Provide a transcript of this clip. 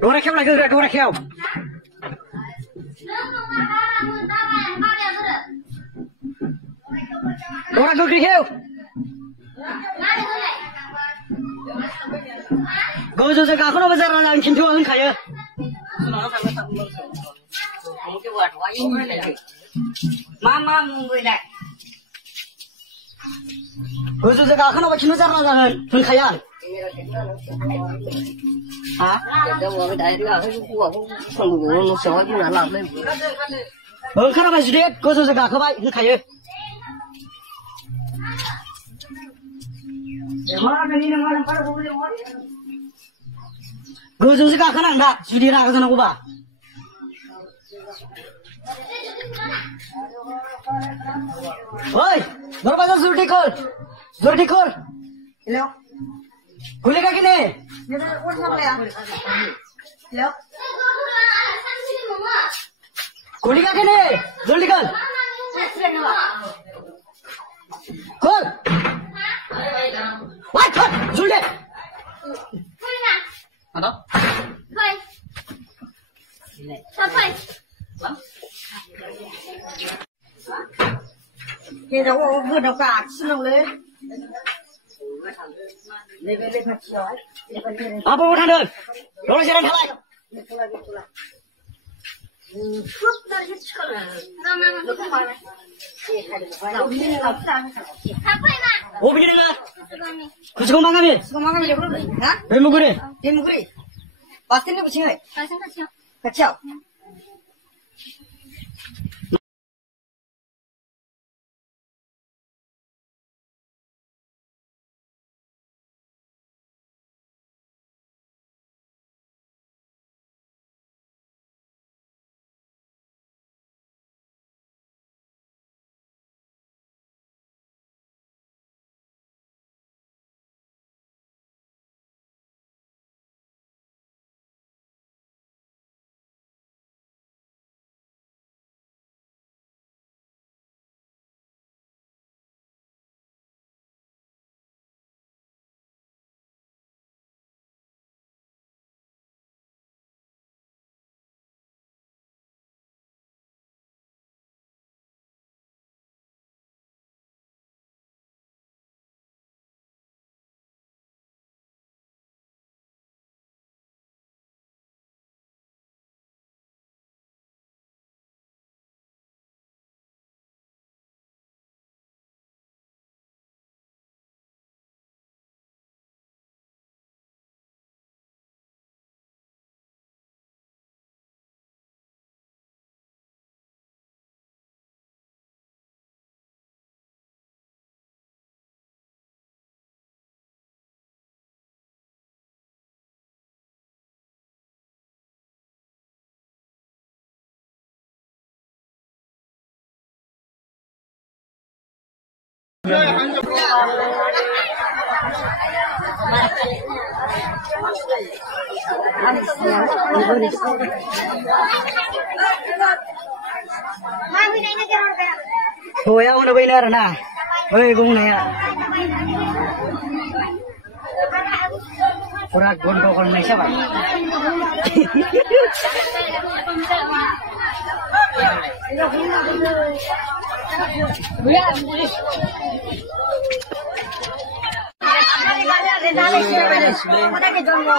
Đồ này khéo này cơ, đồ này khéo. Đồ này cơ khéo. Gấu rồi cả con nó bây giờ là làm chín thua hơn khải ơ. Mama người này. Gấu rồi cả con nó bây giờ là hơn khải ơ. Hả? Cái đấy là cái của nó xóa chứ là làm lên. Khá là bây giờ đấy, gấu rồi cả con bây hơn khải ơ. Gấu rồi cả con ăn đã, suy đi ra cái nào ba. Oi, दरवाजा जोर खोल Hello. खुलेगा कि नहीं Ini udah sampai ya. Hello. खुलेगा कि नहीं जल्दी खोल खोल वाट खोल जल्दी Ano? Thôi. Sao thôi? Cái đó vừa đâu cả xin đâu lên. Lên phát chiếu ấy. apa udah deh dorong jalan halai Cướp ra hết sekolah. Đâu mà. Nó không phải. Đâu đi làm sao? Sao vậy mà? oh begini lah Sao vậy? kucing kembang kami Sekolah kami jauh dulu. Hah? bemu gini Dia mau gede. Pasti ini kucing ấy. Sao sao sao? Kacau. Mai bên này nó kêu rồi. thôi ông nó bây giờ rồi nè ơi cung này à pura gondok con này sao vậy Ada ke jonggo.